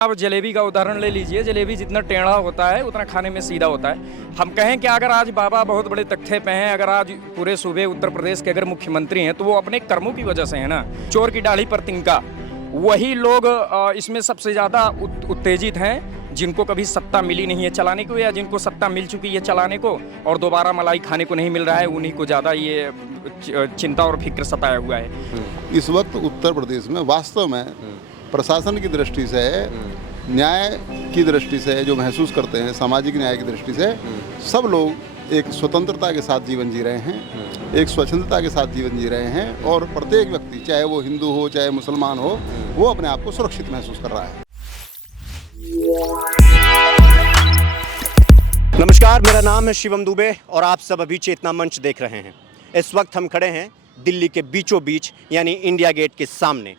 आप जलेबी का उदाहरण ले लीजिए। जलेबी जितना टेढ़ा होता है उतना खाने में सीधा होता है। हम कहें कि अगर आज बाबा बहुत बड़े तख्ते पे हैं, अगर आज पूरे सूबे उत्तर प्रदेश के अगर मुख्यमंत्री हैं तो वो अपने कर्मों की वजह से है ना। चोर की दाढ़ी पर तिनका, वही लोग इसमें सबसे ज़्यादा उत्तेजित हैं जिनको कभी सत्ता मिली नहीं है चलाने को, या जिनको सत्ता मिल चुकी है चलाने को और दोबारा मलाई खाने को नहीं मिल रहा है, उन्हीं को ज़्यादा ये चिंता और फिक्र सताया हुआ है। इस वक्त उत्तर प्रदेश में वास्तव में प्रशासन की दृष्टि से, न्याय की दृष्टि से जो महसूस करते हैं, सामाजिक न्याय की दृष्टि से सब लोग एक स्वतंत्रता के साथ जीवन जी रहे हैं, एक स्वच्छंदता के साथ जीवन जी रहे हैं और प्रत्येक व्यक्ति, चाहे वो हिंदू हो चाहे मुसलमान हो, वो अपने आप को सुरक्षित महसूस कर रहा है। नमस्कार, मेरा नाम है शिवम दुबे और आप सब अभी चेतना मंच देख रहे हैं। इस वक्त हम खड़े हैं दिल्ली के बीचों बीच यानी इंडिया गेट के सामने।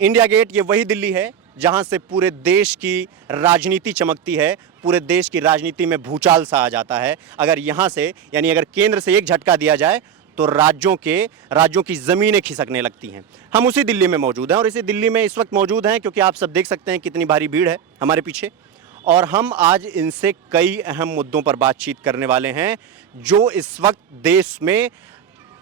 इंडिया गेट ये वही दिल्ली है जहां से पूरे देश की राजनीति चमकती है, पूरे देश की राजनीति में भूचाल सा आ जाता है। अगर यहां से यानी अगर केंद्र से एक झटका दिया जाए तो राज्यों की ज़मीनें खिसकने लगती हैं। हम उसी दिल्ली में मौजूद हैं और इसी दिल्ली में इस वक्त मौजूद हैं क्योंकि आप सब देख सकते हैं कितनी भारी भीड़ है हमारे पीछे, और हम आज इनसे कई अहम मुद्दों पर बातचीत करने वाले हैं जो इस वक्त देश में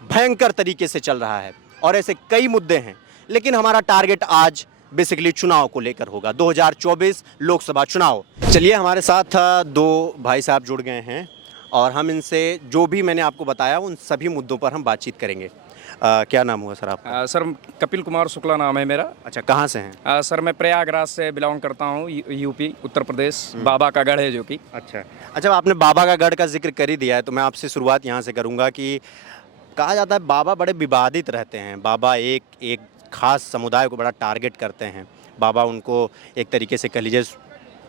भयंकर तरीके से चल रहा है। और ऐसे कई मुद्दे हैं, लेकिन हमारा टारगेट आज बेसिकली चुनाव को लेकर होगा, 2024 लोकसभा चुनाव। चलिए, हमारे साथ दो भाई साहब जुड़ गए हैं और हम इनसे जो भी मैंने आपको बताया उन सभी मुद्दों पर हम बातचीत करेंगे। क्या नाम हुआ सर आपका? सर कपिल कुमार शुक्ला नाम है मेरा। अच्छा, कहाँ से हैं? सर मैं प्रयागराज से बिलोंग करता हूँ, यूपी उत्तर प्रदेश। बाबा का गढ़ है जो कि। अच्छा, आपने बाबा का गढ़ का जिक्र कर ही दिया है तो मैं आपसे शुरुआत यहाँ से करूँगा कि कहा जाता है बाबा बड़े विवादित रहते हैं। बाबा एक खास समुदाय को बड़ा टारगेट करते हैं। बाबा उनको एक तरीके से कह लीजिए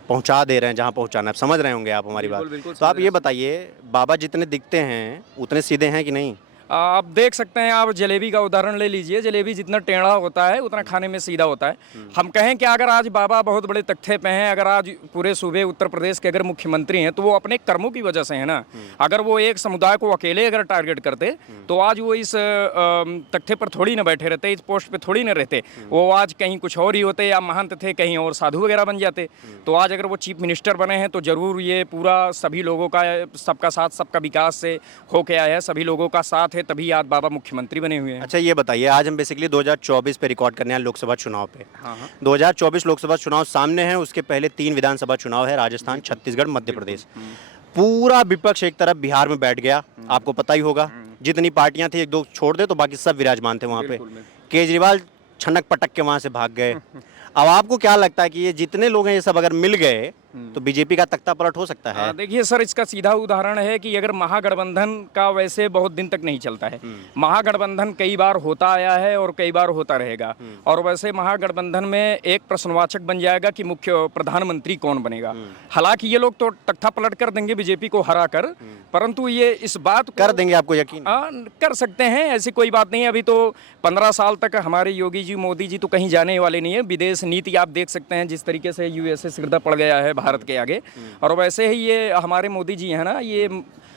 पहुंचा दे रहे हैं जहां पहुंचाना है। समझ रहे होंगे आप हमारी बात। तो आप ये बताइए, बाबा जितने दिखते हैं उतने सीधे हैं कि नहीं? आप देख सकते हैं, आप जलेबी का उदाहरण ले लीजिए। जलेबी जितना टेढ़ा होता है उतना खाने में सीधा होता है। हम कहें कि अगर आज बाबा बहुत बड़े तख्ते पे हैं, अगर आज पूरे सूबे उत्तर प्रदेश के अगर मुख्यमंत्री हैं तो वो अपने कर्मों की वजह से है ना। अगर वो एक समुदाय को अकेले अगर टारगेट करते तो आज वो इस तख्ते पर थोड़ी ना बैठे रहते, इस पोस्ट पे थोड़ी ना रहते। वो आज कहीं कुछ और ही होते, या महंत थे कहीं और साधु वगैरह बन जाते। तो आज अगर वो चीफ मिनिस्टर बने हैं तो जरूर ये पूरा सभी लोगों का, सबका साथ सबका विकास से होके आया है, सभी लोगों का साथ है, तभी आज बाबा मुख्यमंत्री बने हुए हैं। अच्छा, ये बताइए, आज हम बेसिकली 2024 पे रिकॉर्ड करने हैं लोकसभा चुनाव पे। 2024 लोकसभा चुनाव सामने है, उसके पहले 3 विधानसभा चुनाव है, राजस्थान, छत्तीसगढ़, मध्य प्रदेश। पूरा विपक्ष एक तरफ बिहार में बैठ गया, आपको पता ही होगा। जितनी पार्टियां थी एक दो छोड़ दे तो बाकी सब विराजमान थे वहाँ पे। केजरीवाल छनक पटक के वहाँ से भाग गए। अब आपको क्या लगता है कि ये जितने लोग हैं ये सब अगर मिल गए तो बीजेपी का तख्ता पलट हो सकता है? देखिए सर, इसका सीधा उदाहरण है कि अगर महागठबंधन का वैसे बहुत दिन तक नहीं चलता है। महागठबंधन कई बार होता आया है और कई बार होता रहेगा, और वैसे महागठबंधन में एक प्रश्नवाचक बन जाएगा कि मुख्य प्रधानमंत्री कौन बनेगा। हालांकि ये लोग तो तख्ता पलट कर देंगे बीजेपी को हरा कर, परंतु ये इस बात कर देंगे, आपको यकीन? कर सकते हैं, ऐसी कोई बात नहीं है। अभी तो 15 साल तक हमारे योगी जी, मोदी जी तो कहीं जाने वाले नहीं है। विदेश नीति आप देख सकते हैं जिस तरीके से यूएसए सिरदा पड़ गया है भारत के आगे। और वैसे ही ये हमारे मोदी जी है ना, ये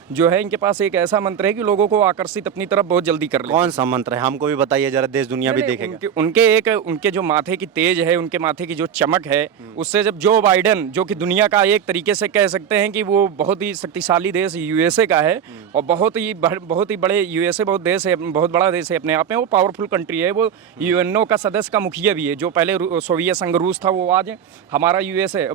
जो है इनके पास एक ऐसा मंत्र है कि लोगों को आकर्षित अपनी तरफ बहुत जल्दी कर ले। कौन सा मंत्र है? हमको भी बताइए जरा, देश दुनिया भी देखेगा। उनके जो माथे की तेज है, उनके माथे की जो चमक है, उससे जब जो बाइडेन, जो कि दुनिया का एक तरीके से कह सकते हैं कि वो बहुत ही शक्तिशाली देश यूएसए का है, और बहुत ही बड़े यूएसए बहुत देश है, बहुत बड़ा देश है अपने आप में, वो पावरफुल कंट्री है, वो यूएनओ का सदस्य का मुखिया भी है। जो पहले सोवियत संघ रूस था वो आज हमारा यूएसए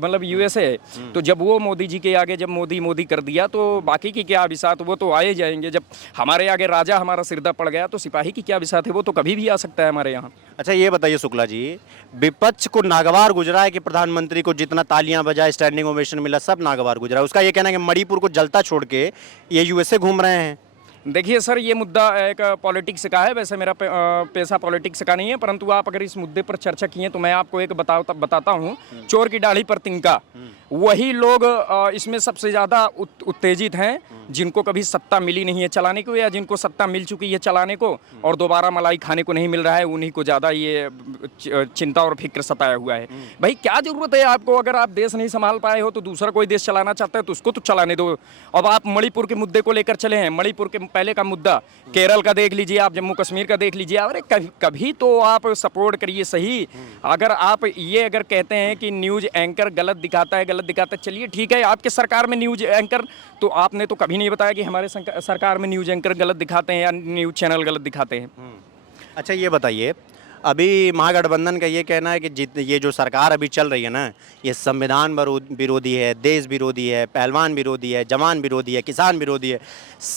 है। तो जब वो मोदी जी के आगे जब मोदी कर दिया तो बाकी की क्या विसात, वो तो आए जाएंगे। जब हमारे आगे राजा हमारा सिरदा पड़ गया तो सिपाही की क्या विसात है, वो तो कभी भी आ सकता है हमारे यहाँ। अच्छा, ये बताइए शुक्ला जी, विपक्ष को नागवार गुजरा है कि प्रधानमंत्री को जितना तालियां बजाए, स्टैंडिंग ओवेशन मिला, सब नागवार गुजरा है। उसका ये कहना है कि मणिपुर को जलता छोड़ के ये यूएसए घूम रहे हैं। देखिए सर, ये मुद्दा एक पॉलिटिक्स का है। वैसे मेरा पैसा पॉलिटिक्स का नहीं है, परंतु आप अगर इस मुद्दे पर चर्चा किए तो मैं आपको एक बताता हूँ। चोर की दाढ़ी पर तिनका, वही लोग इसमें सबसे ज़्यादा उत्तेजित हैं जिनको कभी सत्ता मिली नहीं है चलाने को, या जिनको सत्ता मिल चुकी है चलाने को और दोबारा मलाई खाने को नहीं मिल रहा है, उन्हीं को ज़्यादा ये चिंता और फिक्र सताया हुआ है। भाई क्या ज़रूरत है आपको? अगर आप देश नहीं संभाल पाए हो तो दूसरा कोई देश चलाना चाहता है तो उसको तो चलाने दो। अब आप मणिपुर के मुद्दे को लेकर चले हैं। मणिपुर के पहले का मुद्दा केरल का देख लीजिए, आप जम्मू कश्मीर का देख लीजिए। अरे कभी तो आप सपोर्ट करिए सही। अगर आप ये अगर कहते हैं कि न्यूज़ एंकर गलत दिखाता है, चलिए ठीक है, आपके सरकार में न्यूज़ एंकर, तो आपने तो कभी नहीं बताया कि हमारे सरकार में न्यूज़ एंकर गलत दिखाते हैं या न्यूज़ चैनल गलत दिखाते हैं। अच्छा ये बताइए, अभी महागठबंधन का ये कहना है कि ये जो सरकार अभी चल रही है ना, ये संविधान विरोधी है, देश विरोधी है, पहलवान विरोधी है, जवान विरोधी है, किसान विरोधी है,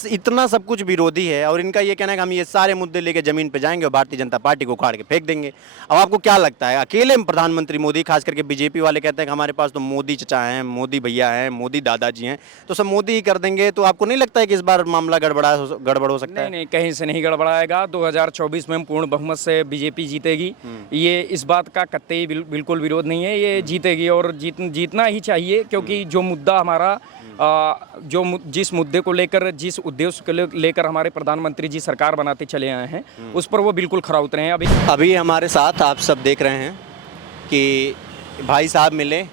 इतना सब कुछ विरोधी है। और इनका ये कहना है कि हम ये सारे मुद्दे लेके ज़मीन पे जाएंगे और भारतीय जनता पार्टी को उखाड़ के फेंक देंगे। अब आपको क्या लगता है, अकेले प्रधानमंत्री मोदी, खास करके बीजेपी वाले कहते हैं कि हमारे पास तो मोदी चचा हैं, मोदी भैया हैं, मोदी दादाजी हैं, तो सब मोदी ही कर देंगे, तो आपको नहीं लगता है कि इस बार मामला गड़बड़ हो सकता है? नहीं, कहीं से नहीं गड़बड़ाएगा। 2024 में हम पूर्ण बहुमत से बीजेपी जीतेगी, ये इस बात का कतई बिल्कुल विरोध नहीं है, ये जीतेगी और जीतना ही चाहिए, क्योंकि जो मुद्दा हमारा जिस मुद्दे को लेकर, जिस उद्देश्य को लेकर हमारे प्रधानमंत्री जी सरकार बनाते चले आए हैं, उस पर वो बिल्कुल खरा उतरे हैं। अभी हमारे साथ आप सब देख रहे हैं कि भाई साहब मिले,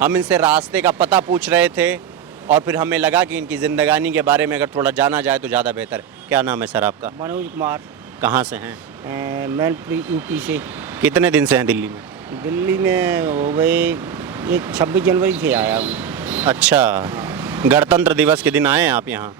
हम इनसे रास्ते का पता पूछ रहे थे और फिर हमें लगा कि इनकी ज़िंदगानी के बारे में अगर थोड़ा जाना जाए तो ज़्यादा बेहतर है। क्या नाम है सर आपका? मनोज कुमार। कहाँ से हैं? मैनपुरी यूपी से। कितने दिन से हैं दिल्ली में? दिल्ली में हो गए, एक 26 जनवरी से आया हूँ। अच्छा, गणतंत्र दिवस के दिन आए हैं आप यहाँ?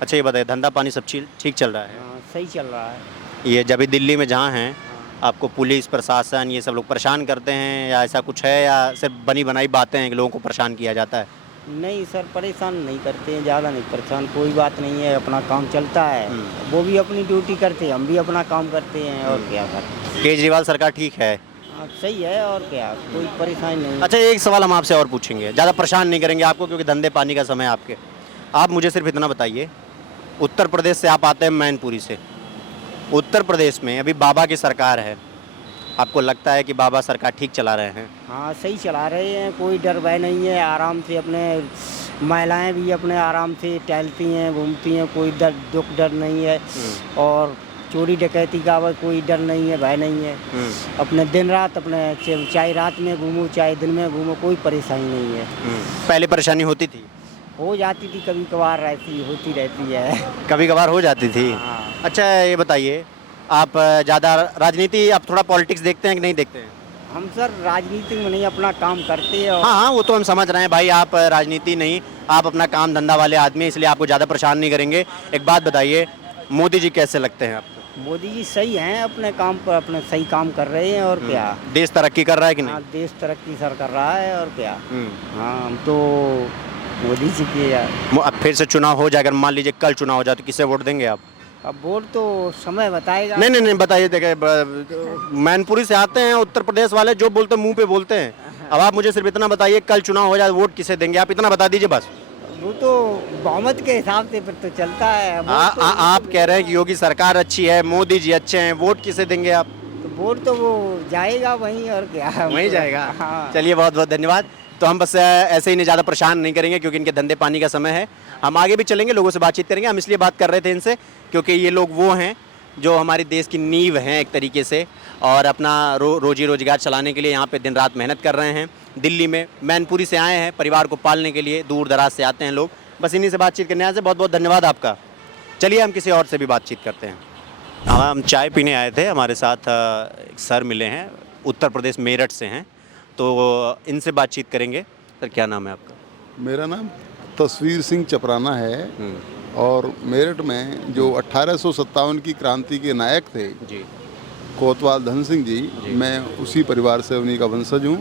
अच्छा ये बताइए, धंधा पानी सब ठीक चल रहा है? हाँ, सही चल रहा है। ये जब भी दिल्ली में जहाँ हैं, आपको पुलिस प्रशासन ये सब लोग परेशान करते हैं या ऐसा कुछ है, या सिर्फ बनी बनाई बातें हैं कि लोगों को परेशान किया जाता है? नहीं सर, परेशान नहीं करते हैं, ज़्यादा नहीं परेशान, कोई बात नहीं है, अपना काम चलता है। वो भी अपनी ड्यूटी करते हैं, हम भी अपना काम करते हैं, और क्या करते हैं। केजरीवाल सरकार ठीक है? हाँ, सही है, और क्या, कोई परेशानी नहीं। अच्छा एक सवाल हम आपसे और पूछेंगे, ज़्यादा परेशान नहीं करेंगे आपको क्योंकि धंधे पानी का समय है आपके। आप मुझे सिर्फ इतना बताइए, उत्तर प्रदेश से आप आते हैं, मैनपुरी से। उत्तर प्रदेश में अभी बाबा की सरकार है, आपको लगता है कि बाबा सरकार ठीक चला रहे हैं? हाँ, सही चला रहे हैं, कोई डर भय नहीं है, आराम से अपने महिलाएं भी अपने आराम से टहलती हैं, घूमती हैं, कोई दुख डर नहीं है। और चोरी डकैती का कोई डर नहीं है, भय नहीं है। अपने दिन रात अपने चाहे रात में घूमो चाहे दिन में घूमो, कोई परेशानी नहीं है। पहले परेशानी होती थी? हो जाती थी, कभी कभार होती रहती है। कभी कभार हो जाती थी। हाँ। अच्छा ये बताइए, आप ज़्यादा राजनीति, आप थोड़ा पॉलिटिक्स देखते हैं कि नहीं देखते हैं? हम सर राजनीति में नहीं, अपना काम करते हैं। हाँ हाँ, वो तो हम समझ रहे हैं भाई, आप राजनीति नहीं, आप अपना काम धंधा वाले आदमी, इसलिए आपको ज़्यादा परेशान नहीं करेंगे। एक बात बताइए, मोदी जी कैसे लगते हैं आपको? मोदी जी सही हैं, अपने काम पर अपने सही काम कर रहे हैं, और क्या। देश तरक्की कर रहा है कि नहीं? हाँ, देश तरक्की सर कर रहा है, और क्या। हाँ, हम तो मोदी जी के अब फिर से चुनाव हो जाए, अगर मान लीजिए कल चुनाव हो जाए, तो किसे वोट देंगे आप? अब वोट तो समय बताएगा। नहीं बताइए, देखिए मैनपुरी से आते हैं, उत्तर प्रदेश वाले जो बोलते हैं मुंह पे बोलते हैं। अब आप मुझे सिर्फ इतना बताइए, कल चुनाव हो जाए वोट किसे देंगे, आप इतना बता दीजिए बस। वो तो बहुमत के हिसाब से फिर तो चलता है। आप कह रहे हैं कि योगी सरकार अच्छी है, मोदी जी अच्छे हैं, वोट किसे देंगे आप? तो वोट तो वो जाएगा वहीं, और क्या। वहीं जाएगा। हाँ। चलिए बहुत बहुत धन्यवाद। तो हम बस ऐसे ही नहीं, ज़्यादा परेशान नहीं करेंगे क्योंकि इनके धंधे पानी का समय है। हम आगे भी चलेंगे, लोगों से बातचीत करेंगे। हम इसलिए बात कर रहे थे इनसे क्योंकि ये लोग वो हैं जो हमारे देश की नींव हैं एक तरीके से, और अपना रोजी रोजगार चलाने के लिए यहाँ पे दिन रात मेहनत कर रहे हैं। दिल्ली में मैनपुरी से आए हैं, परिवार को पालने के लिए दूर दराज से आते हैं लोग। बस इन्हीं से बातचीत करने आए थे। बहुत बहुत धन्यवाद आपका। चलिए हम किसी और से भी बातचीत करते हैं। हम चाय पीने आए थे, हमारे साथ एक सर मिले हैं, उत्तर प्रदेश मेरठ से हैं, तो इनसे बातचीत करेंगे। सर क्या नाम है आपका? मेरा नाम तस्वीर सिंह चपराना है, और मेरठ में जो 1857 की क्रांति के नायक थे जी, कोतवाल धन सिंह जी, मैं उसी परिवार से, उन्हीं का वंशज हूँ।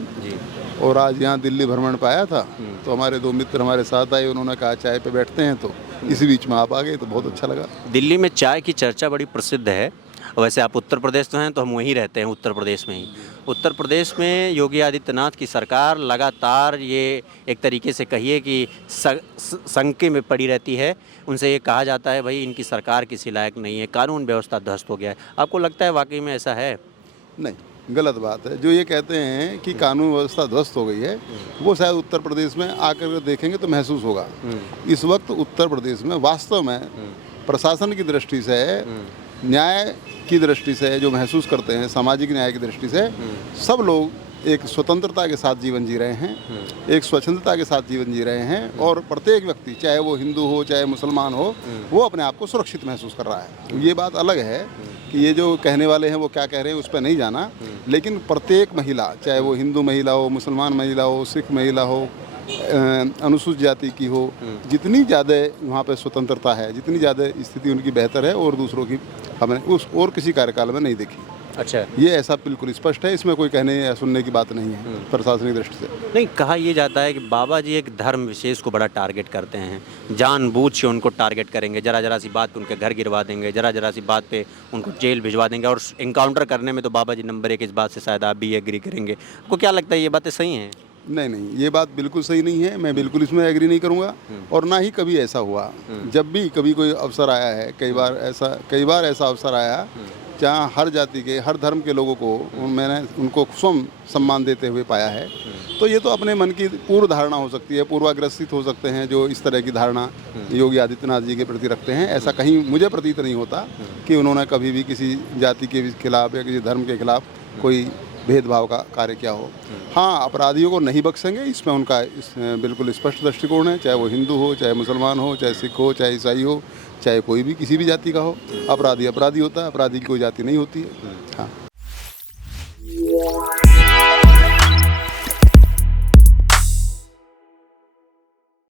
और आज यहाँ दिल्ली भ्रमण पे आया था, तो हमारे दो मित्र हमारे साथ आए, उन्होंने कहा चाय पे बैठते हैं, तो इसी बीच में आप आ गए, तो बहुत अच्छा लगा। दिल्ली में चाय की चर्चा बड़ी प्रसिद्ध है। वैसे आप उत्तर प्रदेश तो हैं, तो हम वहीं रहते हैं, उत्तर प्रदेश में ही। उत्तर प्रदेश में योगी आदित्यनाथ की सरकार लगातार, ये एक तरीके से कहिए कि शंके में पड़ी रहती है। उनसे ये कहा जाता है भाई इनकी सरकार किसी लायक नहीं है, कानून व्यवस्था ध्वस्त हो गया है। आपको लगता है वाकई में ऐसा है? नहीं, गलत बात है। जो ये कहते हैं कि कानून व्यवस्था ध्वस्त हो गई है, वो शायद उत्तर प्रदेश में आकर देखेंगे तो महसूस होगा। इस वक्त उत्तर प्रदेश में वास्तव में प्रशासन की दृष्टि से, न्याय की दृष्टि से जो महसूस करते हैं, सामाजिक न्याय की दृष्टि से सब लोग एक स्वतंत्रता के साथ जीवन जी रहे हैं, एक स्वच्छंदता के साथ जीवन जी रहे हैं और प्रत्येक व्यक्ति चाहे वो हिंदू हो चाहे मुसलमान हो वो अपने आप को सुरक्षित महसूस कर रहा है। ये बात अलग है कि ये जो कहने वाले हैं वो क्या कह रहे हैं उस पर नहीं जाना, लेकिन प्रत्येक महिला चाहे वो हिंदू महिला हो, मुसलमान महिला हो, सिख महिला हो, अनुसूचित जाति की हो, जितनी ज़्यादा वहाँ पे स्वतंत्रता है, जितनी ज़्यादा स्थिति उनकी बेहतर है और दूसरों की हमने उस और किसी कार्यकाल में नहीं देखी। अच्छा, ये ऐसा बिल्कुल स्पष्ट है, इसमें कोई कहने या सुनने की बात नहीं है प्रशासनिक दृष्टि से। नहीं, कहा यह जाता है कि बाबा जी एक धर्म विशेष को बड़ा टारगेट करते हैं, जानबूझ के उनको टारगेट करेंगे, जरा जरा सी बात पे उनके घर गिरवा देंगे, जरा जरा सी बात पे उनको जेल भिजवा देंगे और इनकाउंटर करने में तो बाबा जी नंबर 1। इस बात से शायद आप भी एग्री करेंगे। आपको क्या लगता है ये बातें सही हैं? नहीं, ये बात बिल्कुल सही नहीं है, मैं बिल्कुल इसमें एग्री नहीं करूँगा और ना ही कभी ऐसा हुआ। जब भी कभी कोई अवसर आया है, कई बार ऐसा अवसर आया जहाँ हर जाति के, हर धर्म के लोगों को मैंने उनको स्वयं सम्मान देते हुए पाया है। तो ये तो अपने मन की पूर्व धारणा हो सकती है, पूर्वाग्रसित हो सकते हैं जो इस तरह की धारणा योगी आदित्यनाथ जी के प्रति रखते हैं। ऐसा कहीं मुझे प्रतीत नहीं होता कि उन्होंने कभी भी किसी जाति के खिलाफ या किसी धर्म के खिलाफ कोई भेदभाव का कार्य किया हो। हाँ, अपराधियों को नहीं बख्शेंगे, इसमें उनका बिल्कुल स्पष्ट दृष्टिकोण है, चाहे वो हिंदू हो, चाहे मुसलमान हो, चाहे सिख हो, चाहे ईसाई हो, चाहे कोई भी किसी भी जाति का हो। अपराधी अपराधी होता है, अपराधी की कोई जाति नहीं होती है। हाँ।